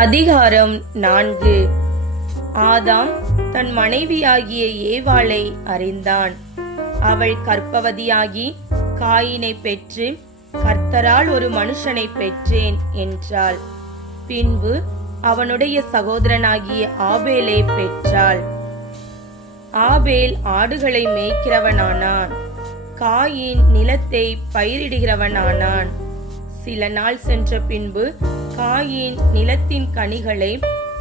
அதிகாரம் 4. ஆதாம் தன் மனைவியாகிய ஏவாளை அறிந்தான். அவள் கர்ப்பவதியாகி காயினை பெற்று, கர்த்தரால் ஒரு மனுஷனை பெற்றேன் என்றாள். பின்பு அவனுடைய சகோதரனாகிய ஆபேலை பெற்றாள். ஆபேல் ஆடுகளை மேய்க்கிறவனானான். காயின் நிலத்தை பயிரிடுகிறவனானான். சில நாள் சென்ற பின்பு காயின் நிலத்தின் கனிகளை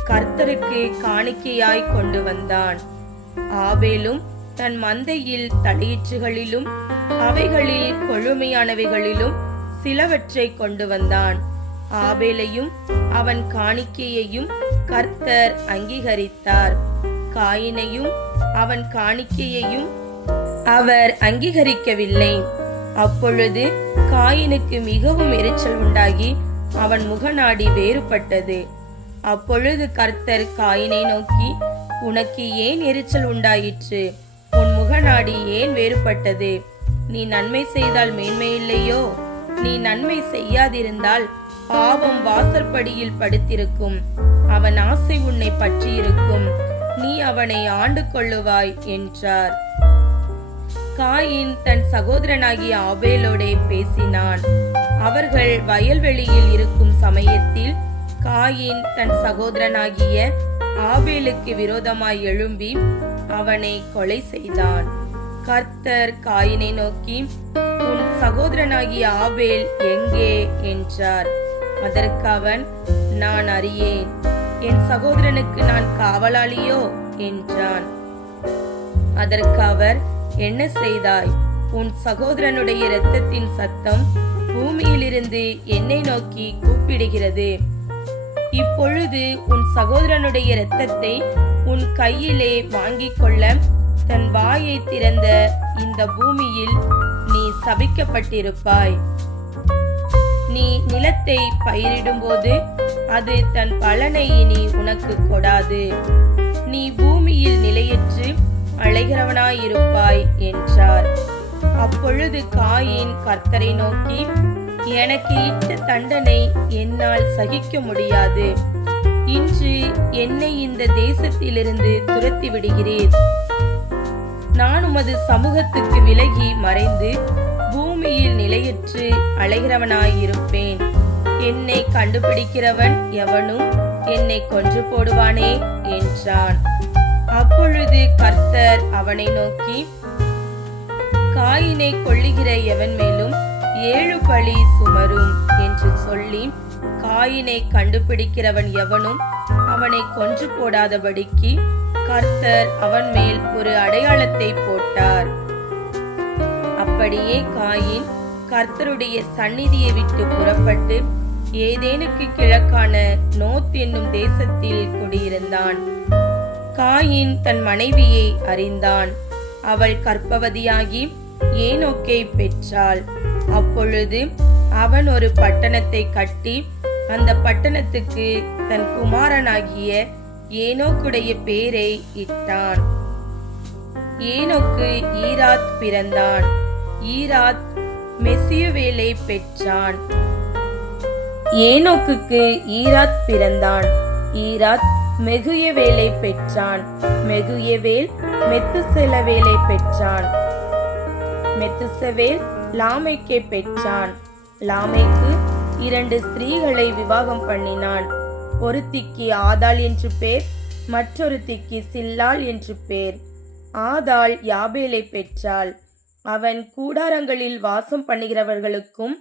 கர்த்தருக்கு காணிக்கையாய் கொண்டு வந்தான். ஆபேலும் தன் மந்தையில் தலையீற்றுகளிலும் அவைகளில் கொழுமையானவைகளிலும் சிலவற்றை கொண்டு வந்தான். ஆபேலையும் அவன் காணிக்கையையும் கர்த்தர் அங்கீகரித்தார். காயினையும் அவன் காணிக்கையையும் அவர் அங்கீகரிக்கவில்லை. அப்பொழுது காயினுக்கு மிகவும் எரிச்சல் உண்டாகி அவன் முகநாடி வேறுபட்டது. அப்பொழுது கர்த்தர் காயினை நோக்கி, உனக்கு ஏன் எரிச்சல் உண்டாயிற்று? உன் முகநாடி ஏன் வேறுபட்டது? நீ நன்மை செய்தால் மேன்மையில்லையோ? நீ நன்மை செய்யாதிருந்தால் பாவம் வாசற்படியில் படுத்திருக்கும். அவன் ஆசை உன்னை பற்றியிருக்கும். நீ அவனை ஆண்டு கொள்ளுவாய் என்றார். காயின் தன் சகோதரனாகிய ஆபேலோடே பேசினான். அவர்கள் வயல்வெளியில் இருக்கும் சமயத்தில் காயின் தன் சகோதரனாகிய ஆபேலுக்கு விரோதமாய் எழும்பி அவனை கொலை செய்தான். கர்த்தர் காயினை நோக்கி, உன் சகோதரனாகிய ஆபேல் எங்கே என்றார். அதற்கு அவன், நான் அறியேன். என் சகோதரனுக்கு நான் காவலாளியோ என்றான். அதற்கு அவர், என்ன செய்தாய்? உன் சகோதரனுடைய இரத்தத்தின் சத்தம் பூமியிலிருந்து என்னை நோக்கி கூப்பிடுகிறது. இப்பொழுது உன் சகோதரனுடைய இரத்தத்தை உன் கையிலே வாங்கிக் கொள்ள தன் வாயை திறந்த இந்த பூமியில் நீ சபிக்கப்பட்டிருப்பாய். நீ நிலத்தை பயிரிடும்போது அது தன் பலனை இனி உனக்கு கொடாது. நீ பூமியில் நிலையற்று அழைகிறவனாயிருப்பாய் என்றார். அப்பொழுது காயின் கர்த்தரை நோக்கி, எனக்கு இட்ட தண்டனை என்னால் சகிக்க முடியாது. இன்று என்னை இந்த தேசத்திலிருந்து துரத்தி விடுகிறீர். நான் உமது சமூகத்துக்கு விலகி மறைந்து பூமியில் நிலையற்று அழைகிறவனாயிருப்பேன். என்னை கண்டுபிடிக்கிறவன் எவனும் என்னை கொன்று போடுவானே என்றான். அப்பொழுது கர்த்தர் அவனை நோக்கி, காயினை கொல்லுகிற எவன் மேலும் 7 பழி சுமரும் என்று சொல்லி, காயினை கண்டுபிடிக்கிறவன் எவனும் அவனை கொன்று போடாதபடிக்கு கர்த்தர் அவன் மேல் ஒரு அடையாளத்தை போட்டார். அப்படியே காயின் கர்த்தருடைய சந்நிதியை விட்டு புறப்பட்டு ஏதேனுக்கு கிழக்கான நோத் என்னும் தேசத்தில் குடியிருந்தான். காயின் தன் மனைவியை அறிந்தான். அவள் கர்ப்பவதியாகி ஏனோக்கை பெற்றாள். அப்பொழுது அவன் ஒரு பட்டணத்தை கட்டி அந்த பட்டணத்துக்கு தன் குமாரனாகிய ஏனோக்குடைய பேரை இட்டான். ஏனோக்கு ஈராத் பிறந்தான். ஈராத் மெசியுவேலை பெற்றான். ஏனோக்குக்கு ஈராத் பிறந்தான். ஈராத் மெகுயவேலை பெற்றான். மெகுயவேல் மெத்துசெலவேலை பெற்றான். மெத்துசவேல் லாமேக்கை பெற்றான். லாமேக்கு 2 ஸ்திரீகளை விவாகம் பண்ணினான். ஒருத்திக்கு ஆதாள் என்று பேர், மற்றொருத்திக்கு சில்லாள் என்று பேர். ஆதாள் யாபேலை பெற்றாள். அவன் கூடாரங்களில் வாசம் பண்ணுகிறவர்களுக்கும்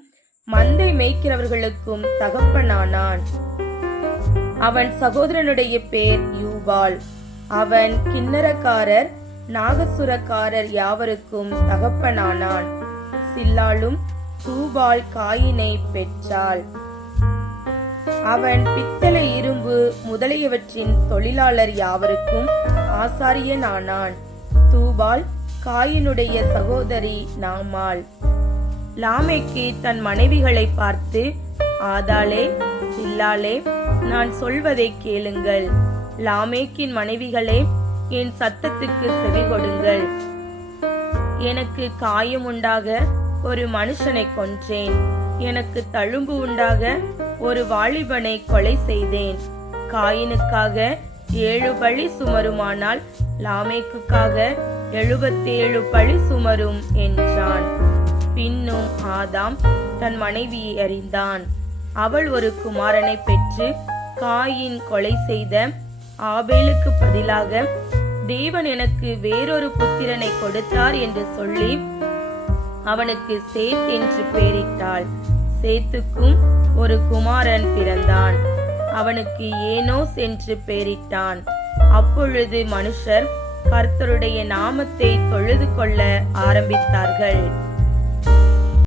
மந்தை மேய்க்கிறவர்களுக்கும் தகப்பனானான். அவன் சகோதரனுடைய பேர் யூபால். அவன் கிண்ணரக்காரர் நாகசுரக்காரர் யாவருக்கும் தகப்பனானான். சில்லாளும் தூபால் காயினை பெற்றாள். அவன் பித்தளை, இரும்பு முதலியவற்றின் தொழிலாளர் யாவருக்கும் ஆசாரியனானான். தூபால் காயினுடைய சகோதரி நாமாள். லாமேக்கு தன் மனைவிகளை பார்த்து, ஆதாளே, சில்லாளே, நான் சொல்வதை கேளுங்கள். லாமேக்கின் மனைவிகளே, என் சத்தத்துக்கு செவி கொடுங்கள். எனக்கு காயம் உண்டாக ஒரு மனுஷனை கொன்றேன். எனக்கு தழும்பு உண்டாக ஒரு வாலிபனை கொலை செய்தேன். காயினுக்காக 7 பழி சுமருமானால் லாமேக்குக்காக 77 பழி சுமரும் என்றான். பின்னும் ஆதாம் தன் மனைவியை அறிந்தான். அவள் ஒரு குமாரனை பெற்று காயின் கொலை செய்த ஆபேலுக்கு பதிலாக தேவன் எனக்கு வேறொரு புத்திரனை கொடுத்தார் என்று சொல்லி அவனுக்கு சேத் என்று பெயரிட்டாள். சேத்துக்கும் ஒரு குமாரன் பிறந்தான். அவனுக்கு ஏனோஸ் என்று பெயரிட்டான். அப்பொழுது மனுஷர் கர்த்தருடைய நாமத்தை தொழுது கொள்ள ஆரம்பித்தார்கள்.